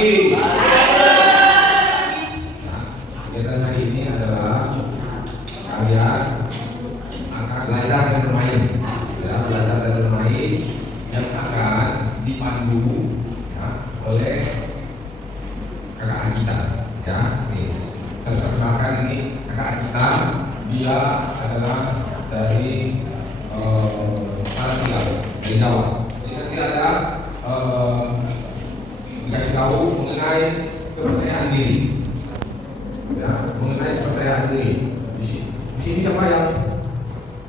pagi. Nah, kegiatan hari ini adalah kalian akan belajar dan bermain, ya, belajar dan bermain yang akan dipandu ya, oleh kakak Agita. Ya, nih, saya perkenalkan ini kakak Agita. Dia adalah dari Salatiga, dari Jawa. Jadi nanti ada dikasih tahu mengenai kepercayaan diri, ya, mengenai kepercayaan diri. Di sini siapa yang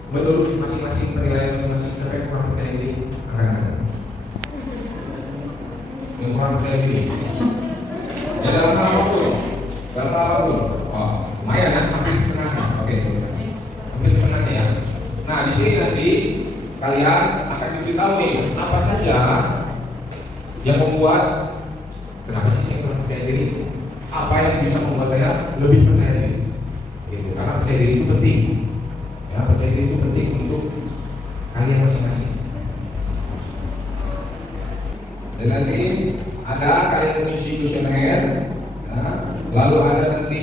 menurut masing-masing penilaian masing-masing siapa yang kurang percaya diri? Angkat. Yang kurang percaya diri. Ya dalam hal apapun, dalam hal apapun. Oh, lumayan ya, hampir setengahnya. Oke, hampir setengahnya ya. Nah, di sini nanti kalian akan diberitahu nih apa saja yang membuat kenapa sih saya kurang percaya diri? Apa yang bisa membuat saya lebih percaya diri? Gitu. Karena percaya diri itu penting. Ya, percaya diri itu penting untuk kalian masing-masing. Dan nanti ada kalian mengisi kuesioner, ya. Lalu ada nanti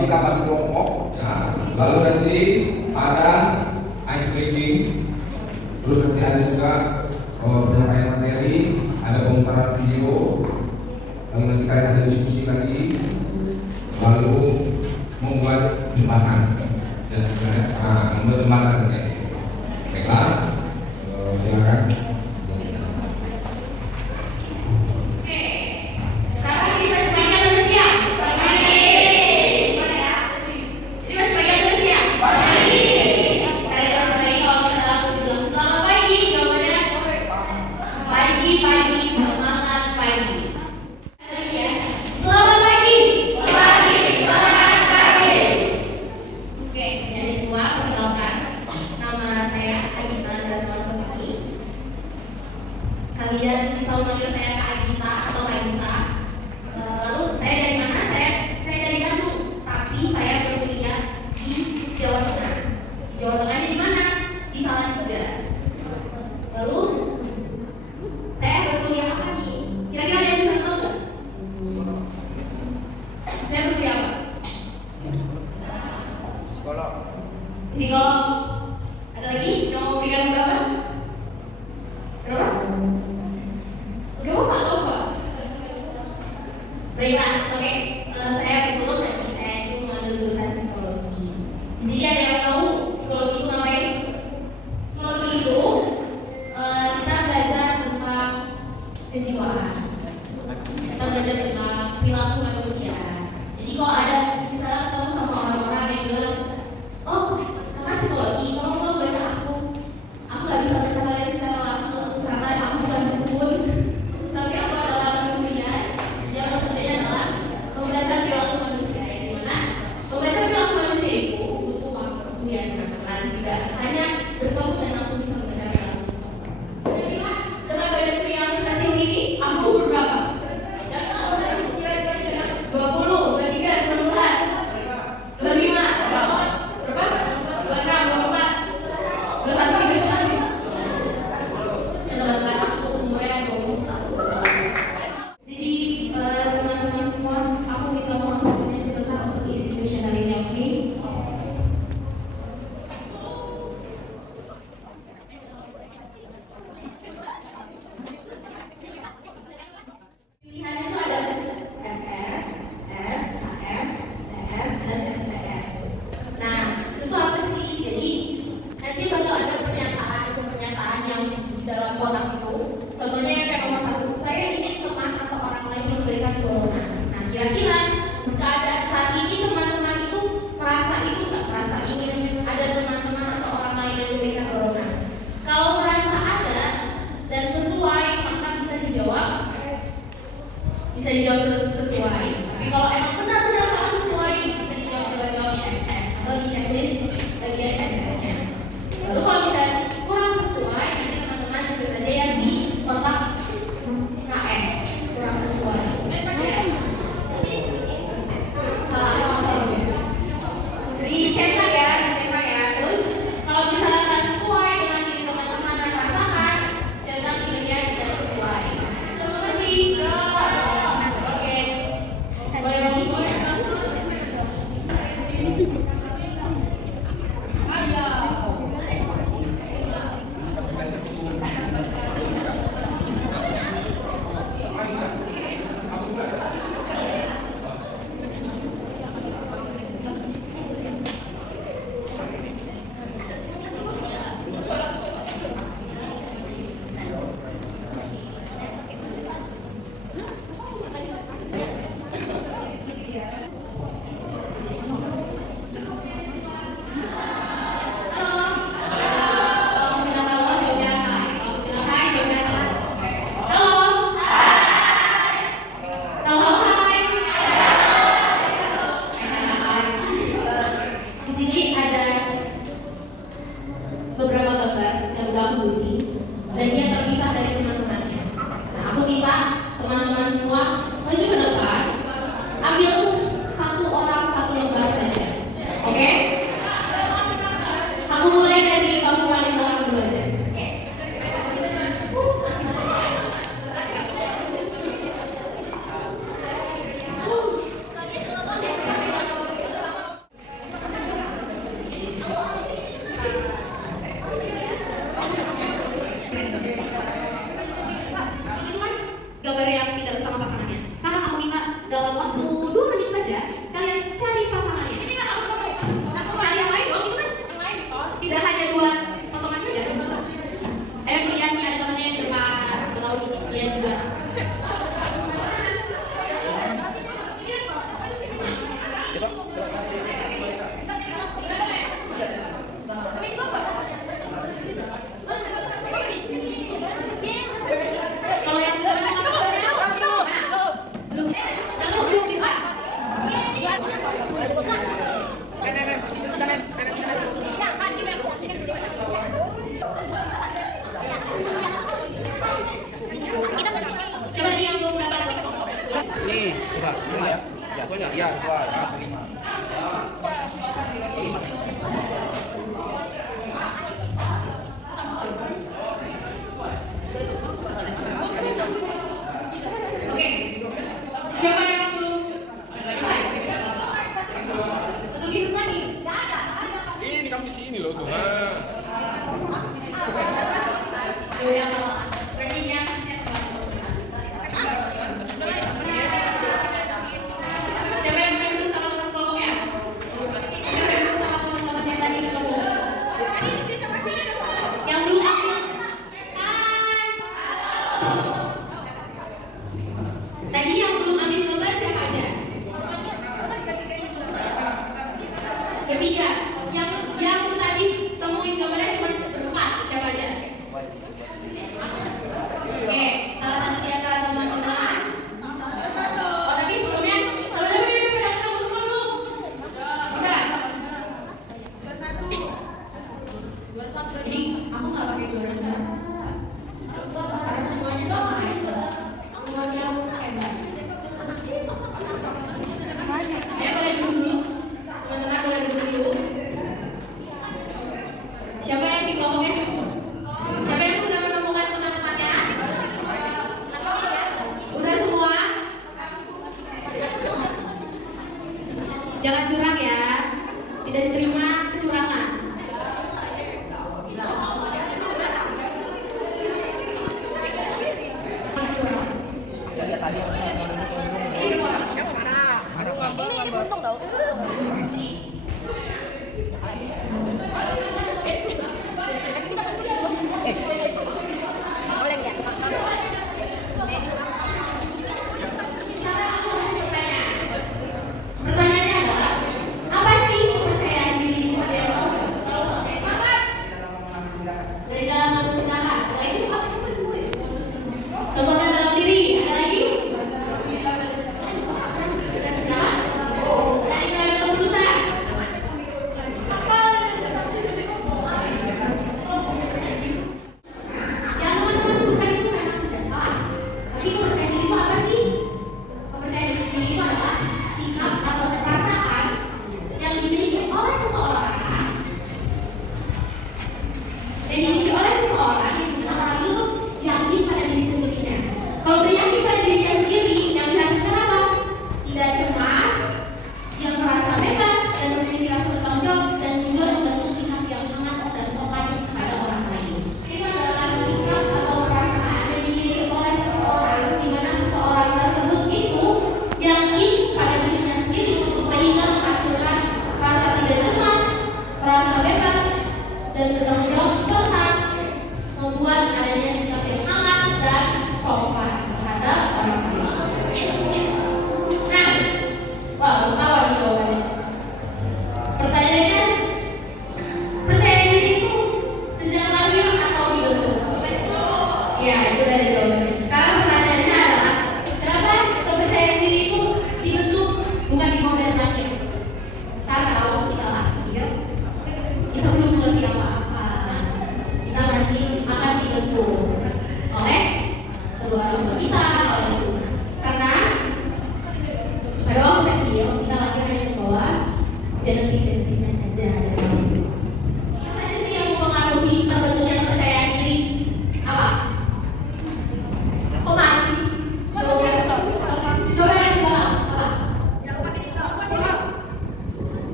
kita bagi kelompok, ya. Lalu nanti ada ice breaking, terus nanti ada juga penyampaian materi, ada pemutaran video, lalu nanti kalian ada diskusi lagi, lalu membuat jembatan, ya, membuat jembatan, ya. Baiklah, silakan. Kalian bisa memanggil saya Kak Agita atau Kak Agita. Lalu saya dari mana? Saya dari Bandung, tapi saya berkuliah di Jawa Tengah. Jawa Tengahnya di mana? Di Salatiga. Lalu saya berkuliah apa nih? Kira-kira ada yang bisa tahu nggak? Saya berkuliah apa? Psikolog. Psikolog. Ada lagi yang mau berikan berapa? Berapa? Gak apa-apa. Baiklah, oke. Saya betul tadi saya itu mengambil jurusan psikologi. Jadi ada yang tahu psikologi itu ngapain? Psikologi itu kita belajar tentang kejiwaan. Kita belajar tentang perilaku manusia. Jadi kalau ada misalnya ketemu sama orang-orang yang bilang, oh, kakak psikologi, tolong dong baca aku nggak bisa baca kalian secara langsung karena aku bukan dukun. Tapi aku adalah manusia yang bekerjanya adalah membaca perilaku manusia. Yang dimana membaca perilaku manusia itu butuh waktu yang dilakukan, tidak hanya bertahu dan langsung bisa membaca perilaku seseorang. Kira-kira dengan badanku yang sekecil ini, aku berapa? 20, 23, 19, 25, berapa? 26, 24, 21, 22. Teman-teman aku umurnya 20 tahun. Jadi teman-teman semua, aku minta mohon waktunya sebentar untuk isi kuesioner ini, oke? Pilihannya itu ada SS, S, KS, TS, dan STS. Nah, itu apa sih? Jadi nanti bakal ada pernyataan yang di dalam kotak itu. Contohnya yang kayak nomor 1, saya ingin teman atau orang lain memberikan corona. Nah, kira-kira keadaan saat ini teman-teman itu merasa itu nggak? Merasa ingin ada teman-teman atau orang lain yang memberikan corona? Kalau merasa ada dan sesuai, maka bisa dijawab sesuai. Tapi kalau emang benar-benar sangat sesuai, bisa dijawab di SS atau di checklist bagian SS-nya. Lalu kalau misalnya kurang sesuai, nanti teman-teman juga saja yang di kotak KS kurang sesuai. Ya. Salah. Dicetak ya. Terus kalau misalnya nggak sesuai dengan diri teman-teman dan rasakan, cetak ini dia tidak sesuai. Sudah mengerti? dalam waktu 2 menit saja kalian cari pasangannya. Ini kan aku cari yang lain dong, itu kan yang lain tidak hanya 2 potongan saja. Lihat nih ada temannya di depan, atau dia juga. Kalau yang sudah menemukan pasangannya, belum tiba. Coba lagi yang belum dapat. Nih, coba 5 ya. Ya, soalnya iya sesuai. Nah, 5. Oke. Siapa yang belum selesai? Untuk Yesus lagi. Enggak ada. Ini kamu di sini loh tuh. Ya udah kalau berarti dia siap siapa yang pernah duduk sama teman sekelompoknya? Siapa yang pernah duduk sama teman-teman yang tadi ketemu? Yang belum ambil? Tadi yang belum ambil gambar siapa aja? Bertiga. Yang tadi temuin gambarnya cuma berempat, siapa aja? Oke, salah satu di antara teman-teman. Oh, tapi sebelumnya, udah ketemu semua belum? Udah. Jadi, aku nggak pakai juara-juara. Karena semuanya sama aja. Semuanya hebat. Ayo boleh duduk dulu. Teman-teman boleh duduk dulu. Siapa yang di kelompoknya cukup? Siapa yang sudah menemukan teman-temannya? Udah semua? Jangan curang ya. Tidak diterima kecurangan. Ini buntung tau. Oleh ya. Pertanyaannya adalah, apa sih kepercayaan diri itu? Ada yang tahu? Dari dalam menurut kita apa? Ada lagi? Kekuatan dalam diri. Ada lagi? Kenapa? Dari dalam keputusan.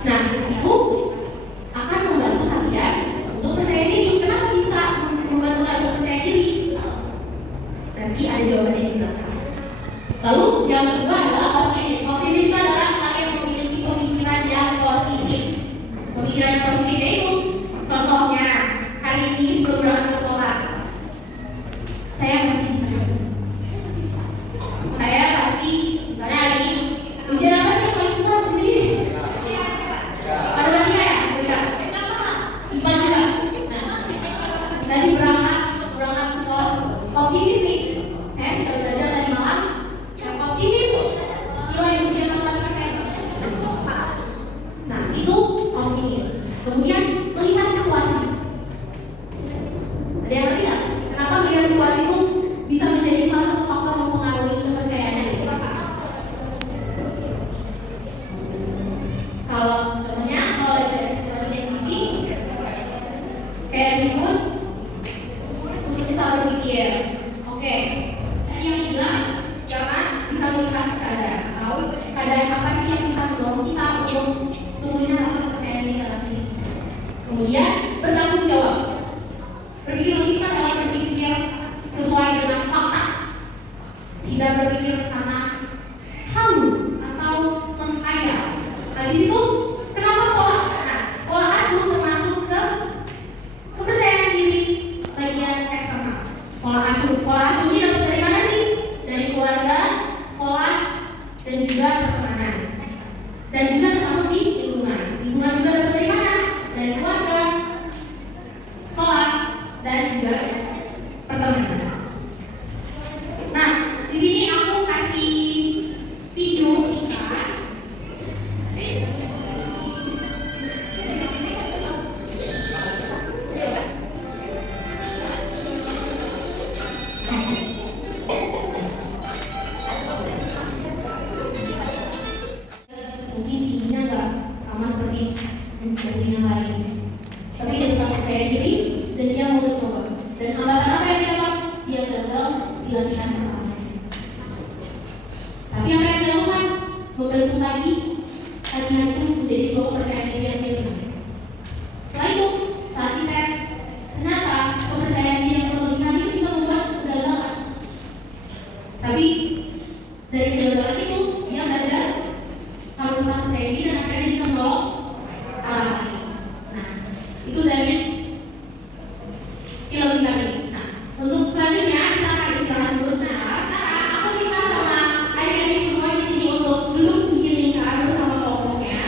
Nah, itu akan membantu kalian untuk percaya diri. Kenapa bisa membantu kalian untuk percaya diri? Nanti ada jawabannya di belakang. Lalu yang kedua adalah optimis. Optimis itu adalah kalian memiliki pemikiran yang positif. Pemikiran yang positif itu contohnya hari ini sebelum berangkat ke sekolah, saya pasti bisa. Saya pasti, misalnya hari ini ujian apa sih yang paling susah di sini? Matematika ya? Enggak. IPA juga. Nah, tadi berangkat ke sekolah, optimis nih. Saya sudah belajar dari malam. Saya optimis. Nilai ujian matematika saya bagus. Nah, itu optimis. Kemudian melihat situasi. Ada yang ngerti nggak? Kenapa melihat situasi itu bisa menjadi salah satu faktor mempengaruhi kepercayaan diri? Kalau contohnya, kalau lagi ada situasi yang busy, kayak ribut, susah berpikir. Oke, tadi yang bilang jangan bisa melihat keadaan atau keadaan apa sih yang bisa mendorong kita untuk tumbuhnya rasa percaya diri dalam diri. Kemudian bertanggung jawab. Berpikir logis kan adalah berpikir sesuai dengan fakta, tidak berpikir karena halu atau menghayal. Habis itu kenapa pola? Nah, pola asuh termasuk ke kepercayaan diri bagian eksternal. Pola asuh ini dapat dari mana sih? Dari keluarga, sekolah, dan juga pertemanan. Dan juga termasuk di lingkungan. Lingkungan juga dapat dari mana? Dari keluarga, sekolah, dan juga pertemanan. Nah, di sini aku kasih video singkat. Mungkin tingginya nggak sama seperti anjing yang lain, tapi dia tetap percaya diri dan dia mau mencoba. Dan hambatan apa yang dia dapat? Dia gagal di latihan pertama. Tapi apa yang dia lakukan? Membentuk lagi latihan itu menjadi sebuah kepercayaan diri yang dia benar. Setelah itu, saat dites, ternyata kepercayaan diri yang berlebihan itu bisa membuat kegagalan. Tapi dari kegagalan itu dia belajar harus tetap percaya diri dan akhirnya bisa menolong orang lain. Nah, itu dari film singkat ini. Nah, untuk selanjutnya kita akan istirahat dulu sebentar. Sekarang aku minta sama adik-adik semua di sini untuk duduk bikin lingkaran bersama kelompoknya.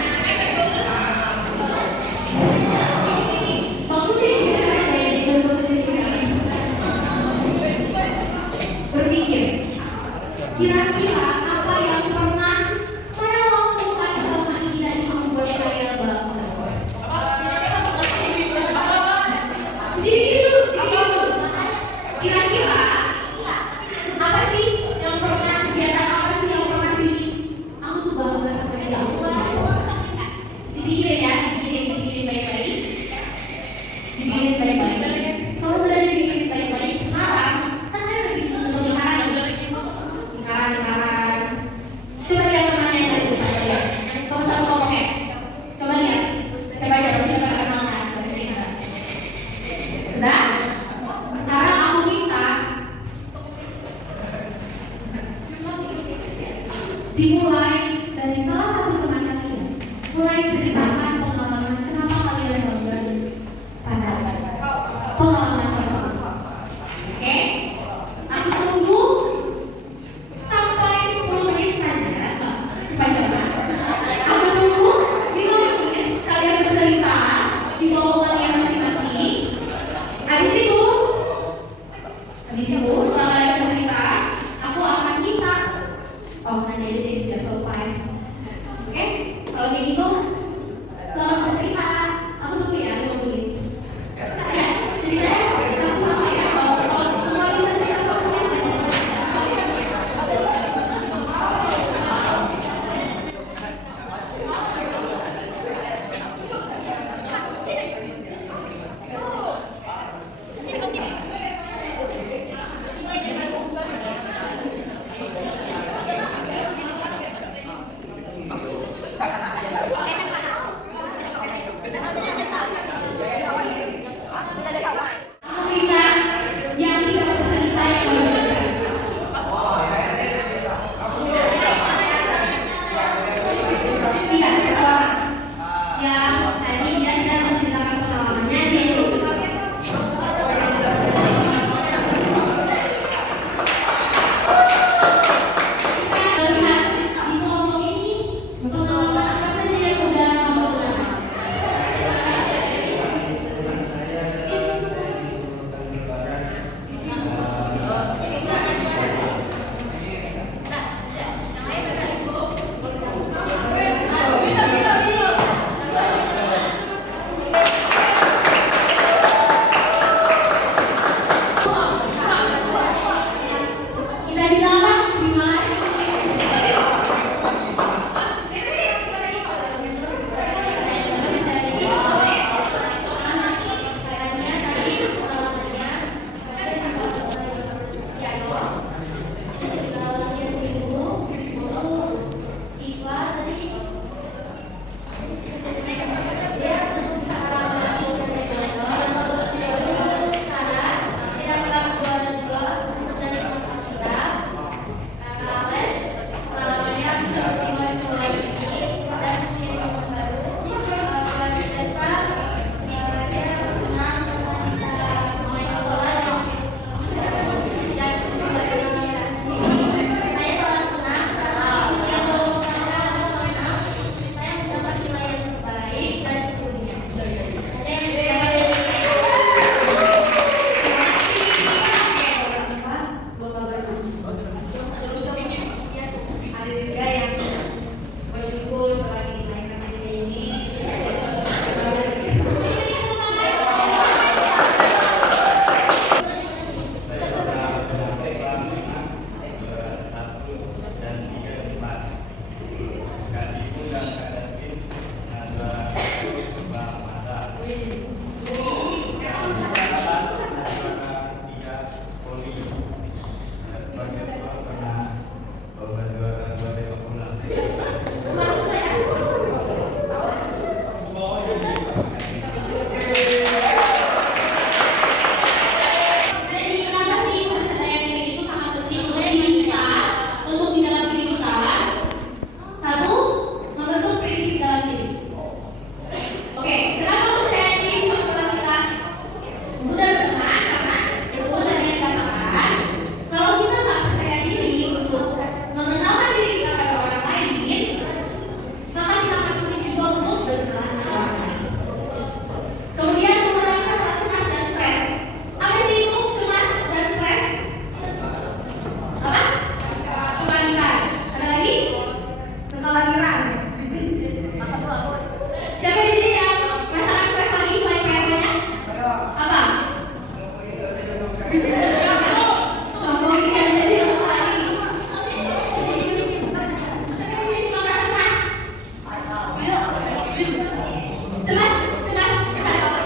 Cemas, cemas, ada apa?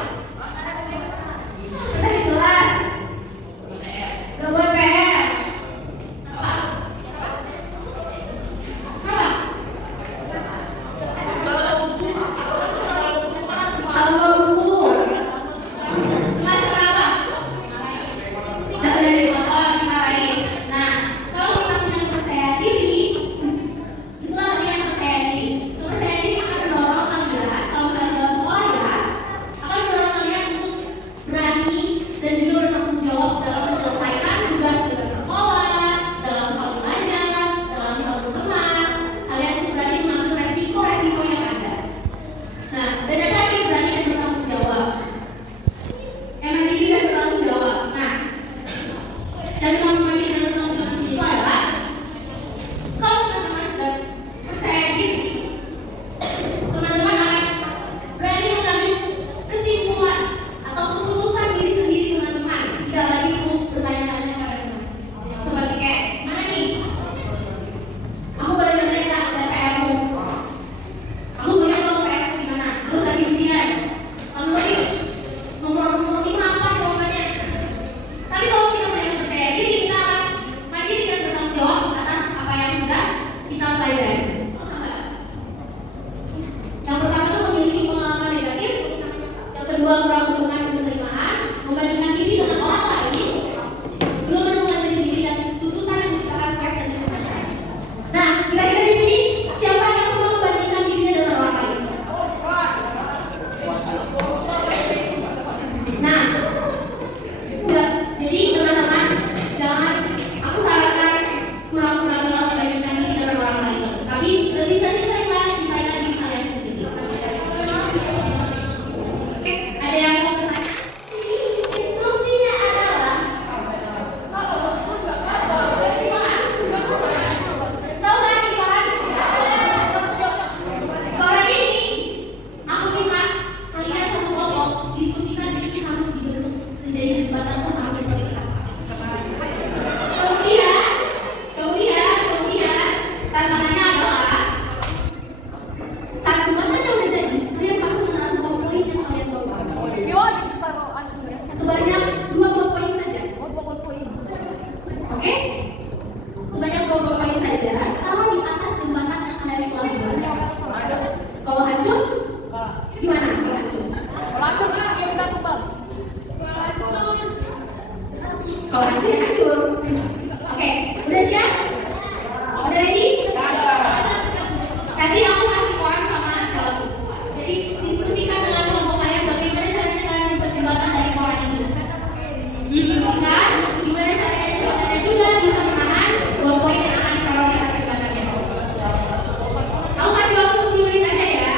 Pecahin gelas. Gak boleh PR. Apa? Apa? Kalau buku. Cemas kenapa? Jatuh dari motor dimarahin. Nah, kalau kita punya percaya diri, itulah kalian percaya diri. Percaya diri akan mendorong kalian, kalau misalnya dalam sekolah ya, akan mendorong kalian untuk berani dan juga bertanggung jawab dalam menyelesaikan tugas-tugas sekolah, dalam hal belajar, dalam hal berteman. Kalian itu berani mengambil resiko-resiko yang ada. Nah, dan yang lagi berani dan bertanggung jawab. Mandiri dan bertanggung jawab. Nah, dan dimaksud mandiri dan bertanggung jawab di sini itu adalah kalau teman-teman sudah percaya diri, teman-teman akan berani mengambil kesimpulan atau keputusan diri sendiri teman-teman. Tidak lagi perlu bertanya-tanya pada teman. Seperti kayak mana nih? Aku boleh bertanya ada PR-mu. Aku boleh tahu PR-mu gimana? Terus lagi ujian. Lalu lagi nomor 5 apa jawabannya? Tapi kalau kita punya percaya diri, kita akan mandiri dan bertanggung jawab atas apa yang sudah kita pelajari. Yang pertama itu memiliki pengalaman negatif. Yang kedua kurang dukungan dan penerimaan, membandingkan diri dengan orang lain, belum menemukan jati diri dan tuntutan yang menciptakan stres dan kecemasan. Nah, kira-kira di sini siapa yang suka membandingkan dirinya dengan orang lain? Nah, udah. Jadi teman-teman, jangan, aku sarankan kurang-kuranglah membandingkan diri dengan orang lain. Tapi lebih sering-seringlah cintailah diri kalian sendiri. Ada yang mau bertanya? Instruksinya adalah gimana? Tahu kan gimana? Koran ini aku minta kalian satu kelompok diskusikan ini harus dibentuk menjadi jembatan tuh harus seperti apa. Kemudian tantangannya adalah saat jembatan yang udah jadi, kalian harus menaruh poin yang kalian bawa. Sebanyak 2 poin saja. Oke? Sebanyak 2 poin saja. Taruh di atas jembatan yang ada di pelabuhan. Kalau hancur, gimana? Kalau hancur? Kalau hancur ya hancur. Oke, udah siap? Udah ready? Nanti aku kasih koran sama Celatu. Jadi diskusikan dengan kelompok kalian bagaimana caranya kalian membuat jembatan dari koran ini. Diskusikan gimana caranya jembatannya juga bisa menahan 2 poin yang akan ditaruh di atas jembatannya. Aku kasih waktu 10 menit aja ya.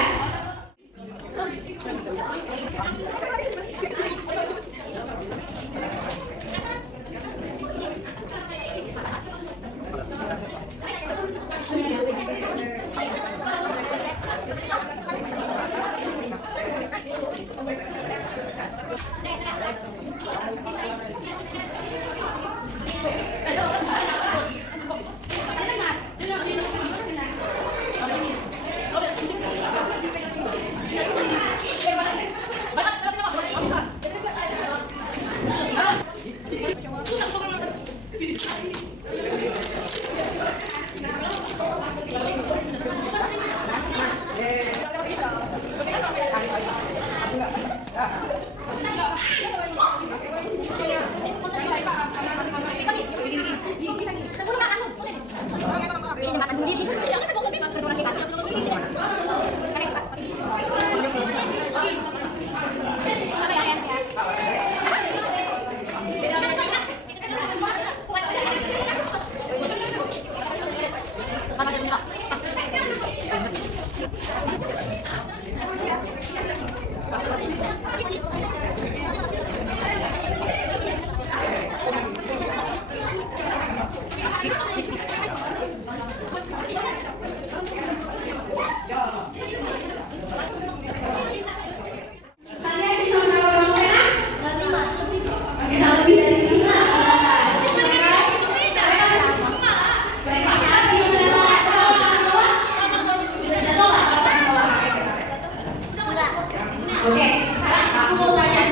Oke, sekarang aku mau tanya.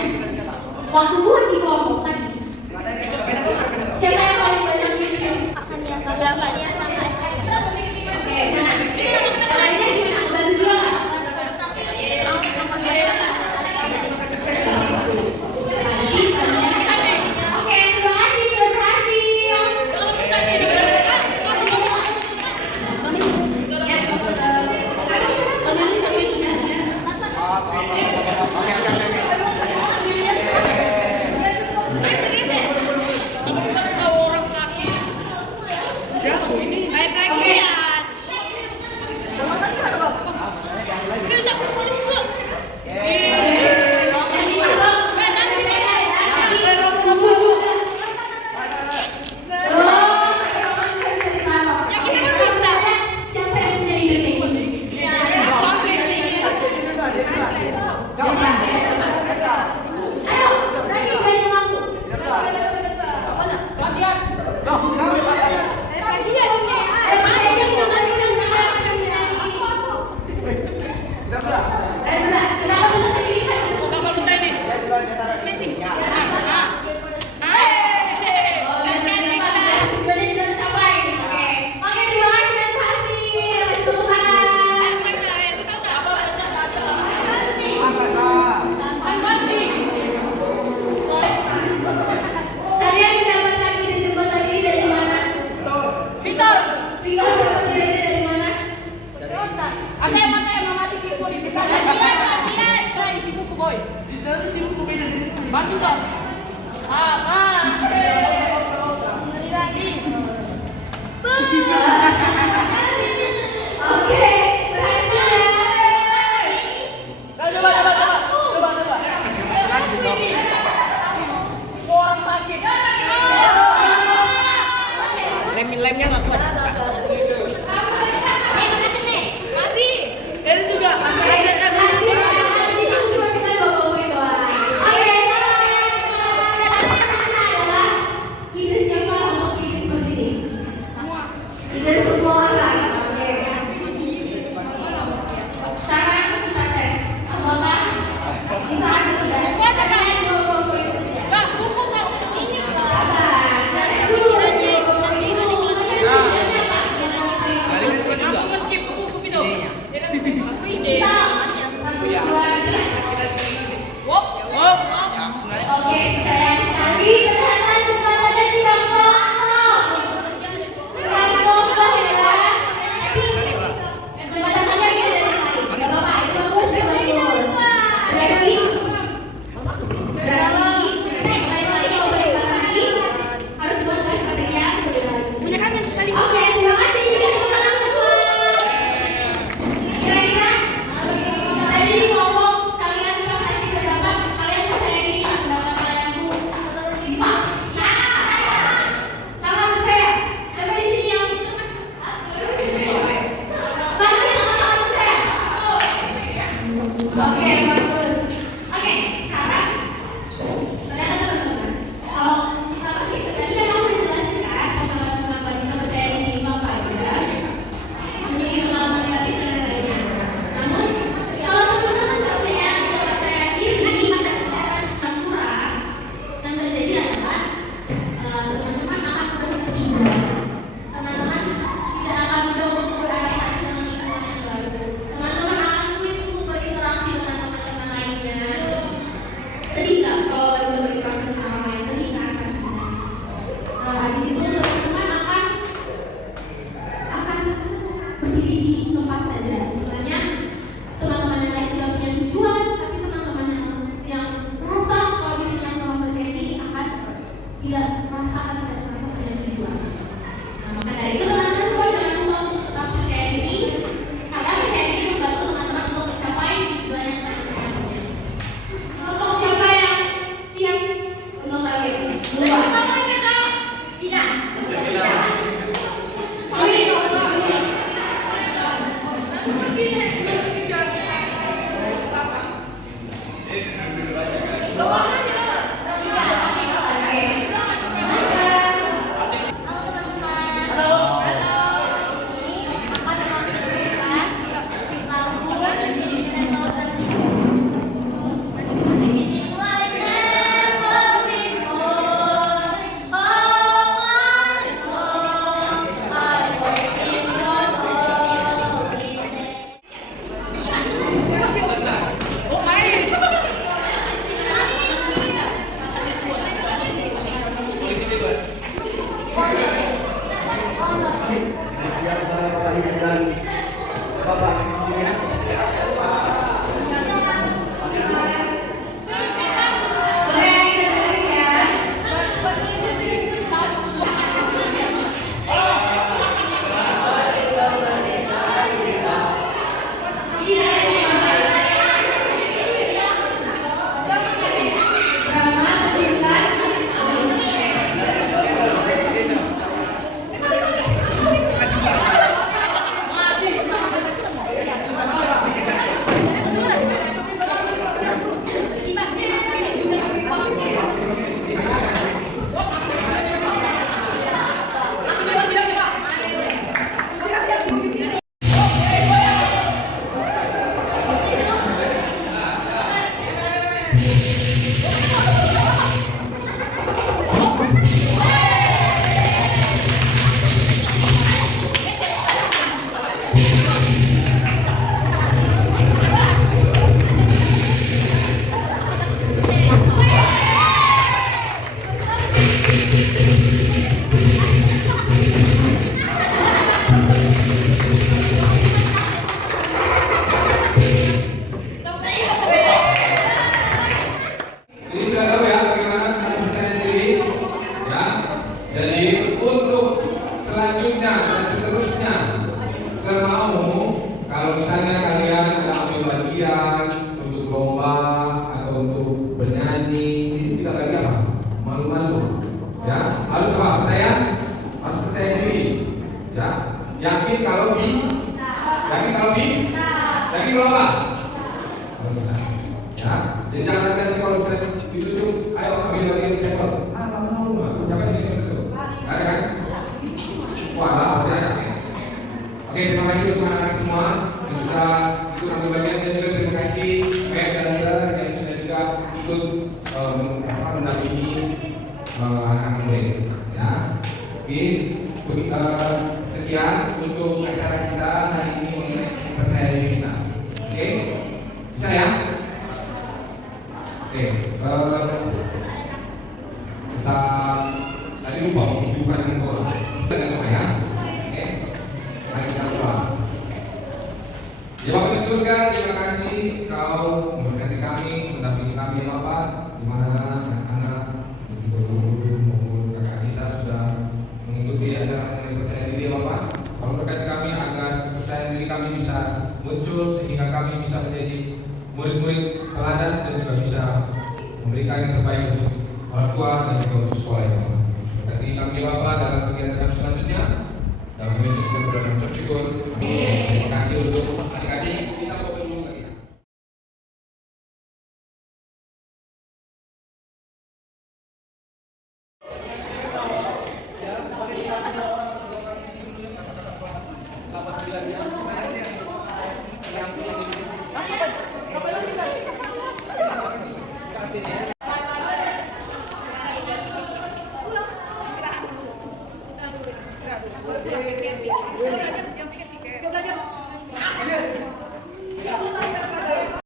Waktu buat di kelompok tadi, siapa yang paling banyak bikin? Gambarnya sama. Oke, mana? Caranya gimana? Bantu juga nggak? Oke, terima kasih sudah berhasil. Siapa yang punya ide kayak gini? Ayo, berani mengaku. Kalian mendapatkan ide jembatan ini dari mana? Victor dapat ide dari mana? Isi buku boy. Isi buku beda. Bantu dong. Oke, berhasil ya. Coba. Orang sakit. Lemnya nggak kuat. Kasih. Ini juga. Ide siapa untuk bikin seperti ini? Ide semua orang. Oke. Sekarang kita tes. Apakah di saat ketiga kalian dua kelompok itu saja? Buku kau. Ini sabar. Kita tes dulu. Kelompok itu. Tujuannya apa? Langsung nge-skip ke buku video. Kita 1, 2, 3. Wop. Oke, sayang sekali ternyata jembatannya tidak kokoh. Tidak kokoh ya. Jembatan kalian ini dari mana? Gak apa-apa, itu bagus, itu bagus. Berarti kalau boleh lagi harus buat guys strategi yang berbeda lagi. Oke, terima kasih juga teman-teman semua. Kira-kira tadi ngomong kalian pas kasih pendapat, kalian percaya diri nggak pendapat kalian tuh bisa? Ya. Sama percaya. Siapa di sini yang bantu teman-teman percaya? Oke, bagus. Oke, sekarang ternyata teman-teman, kalau kita tadi kan aku udah jelasin kan pendapat kita percaya diri itu apa aja. Ini pengalaman negatif dan negatifnya. Namun kalau teman-teman nggak percaya diri yang kurang, yang terjadi adalah teman-teman akan tertidur. Teman-teman tidak akan mudah untuk beradaptasi dengan lingkungan yang baru. Teman-teman akan sulit untuk berinteraksi dengan teman-teman lain. misalkan untuk lomba atau untuk bernyanyi itu tidak lagi apa? Malu-malu. Ya, harus apa? Percaya? Harus percaya diri. Ya, yakin kalau bisa. Yakin kalau bisa. Yakin kalau apa? Kalau bisa. Ya, jadi jangan nanti kalau bisa ditutup, ayo ambil lagi sampel. Nggak mau. Siapa sih itu? Ada kan? Wah, lah, percaya. Oke, terima kasih untuk anak-anak semua yang sudah ikut ambil bagian, dan juga terima kasih Pak Dancer yang sudah juga ikut mendampingi anak murid. Ya, oke. Sekian untuk acara kita hari ini mengenai percaya diri kita. Oke, bisa ya? Oke, kita tadi lupa bukan dengan bola. Dengan apa ya? Oke, mari kita doa. Ya Bapak di surga, terima kasih Kau memberkati kami, mendampingi kami ya Bapak, di mana anak-anak dan juga guru-guru maupun kakak kita sudah mengikuti acara mengenai percaya diri ya Bapak. Kau berkati kami agar percaya diri kami bisa muncul sehingga kami bisa menjadi murid-murid teladan dan juga bisa memberikan yang terbaik untuk orang tua dan juga untuk sekolah ya Bapak. Berkati kami ya Bapak dalam kegiatan kami selanjutnya. Dan kami sudah mengucap syukur. Terima kasih untuk adik-adik. Kita foto dulu lagi. Istirahat dulu.